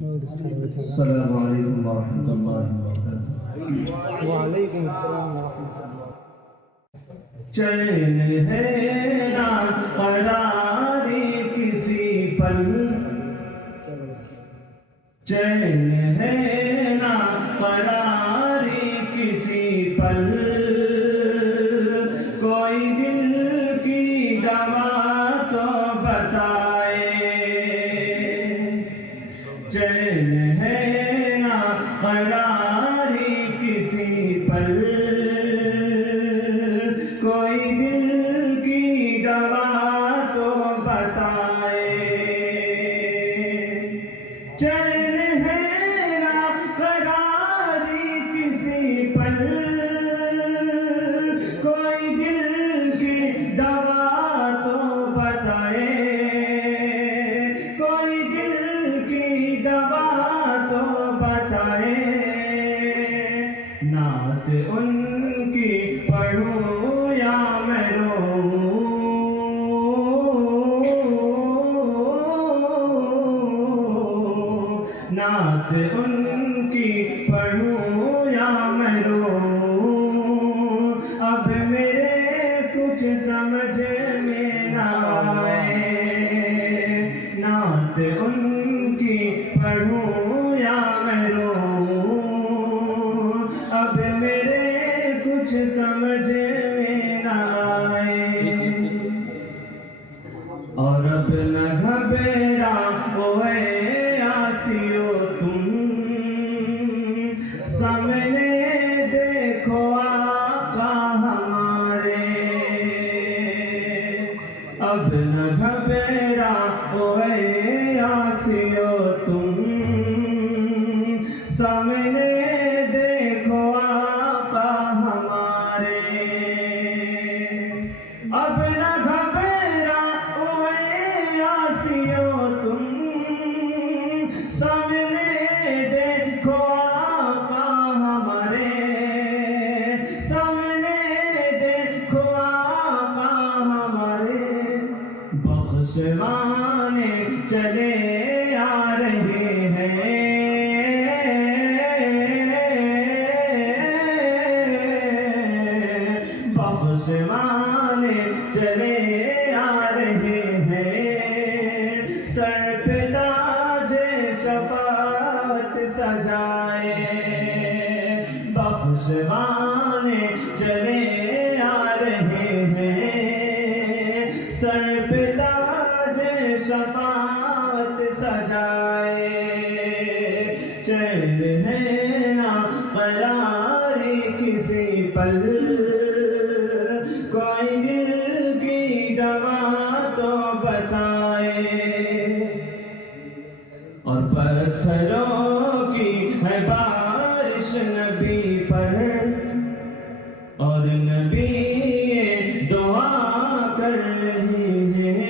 السلام علیکم ورحمۃ اللہ وبرکاتہ۔ وعلیکم السلام ورحمۃ اللہ۔ چین ہے نہ قراری کسی پل، چین ہے نہ قراری کسی پل، کوئی دل کی دوا تو بتائے۔ چین ہے نہ قراری کسی پل، کوئی دل کی دوا تو بتائے۔ چین ہے نہ قراری کسی پل، کوئی دل کی دوا تو بتائے، کوئی دل کی دوا تو بتائے۔ نعت ان کی پڑھوں یا میں روؤں، نعت ان کی پڑھوں یا میں روؤں، اب میرے کچھ سمجھ میں نہ آئے۔ نعت ان کی پڑھوں یا میں روؤں، اب میرے کچھ سمجھ میں نہ آئے۔ اور اب نہ گھبراؤ اے آسیو تم، سامنے دیکھو آقا ہمارے۔ اب نہ گھبراؤ اے آسیو تم، سامنے دیکھو آقا ہمارے۔ اب نہ گھبراؤ اے آسیو تم، سامنے دیکھو آقا ہمارے۔ سامنے دیکھو آقا ہمارے، بخشوانے چلے آ رہے ہیں۔ بخشوانے چلے آ رہے ہیں، سر پہ تاج شفاعت سجائے۔ بخشوانے چلے آ رہے ہیں، سر پہ تاج شفاعت سجائے۔ چین ہے نہ قراری کسی پل، کوئی دل کی دوا تو بتائے۔ اور پتھروں کی ہے بارش نبی پر، اور نبی یہ دعا کر رہے ہیں۔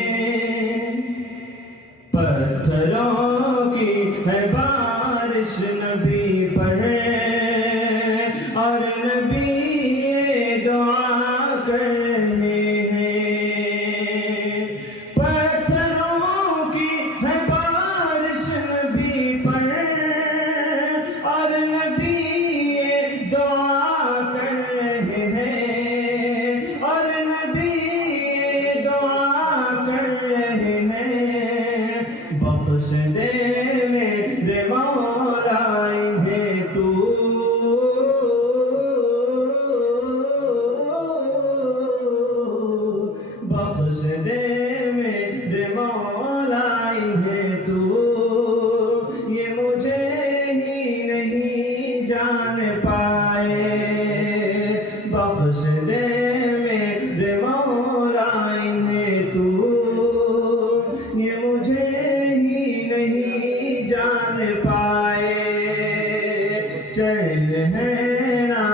پتھروں کی ہے بارش نبی پر، اور نبی یہ دعا کر رہے ہیں۔ پتھروں کی ہے بارش نبی پر، اور نبی یہ دعا کر رہے ہیں، اور نبی یہ دعا کر رہے ہیں۔ بخش دے میرے مولا انہیں تو، بخش دے میرے مولا انہیں تو، یہ مجھے ہی نہیں جان پائے۔ بخش دے میرے مولا انہیں تو، یہ مجھے ہی نہیں جان پائے۔ چین ہے نہ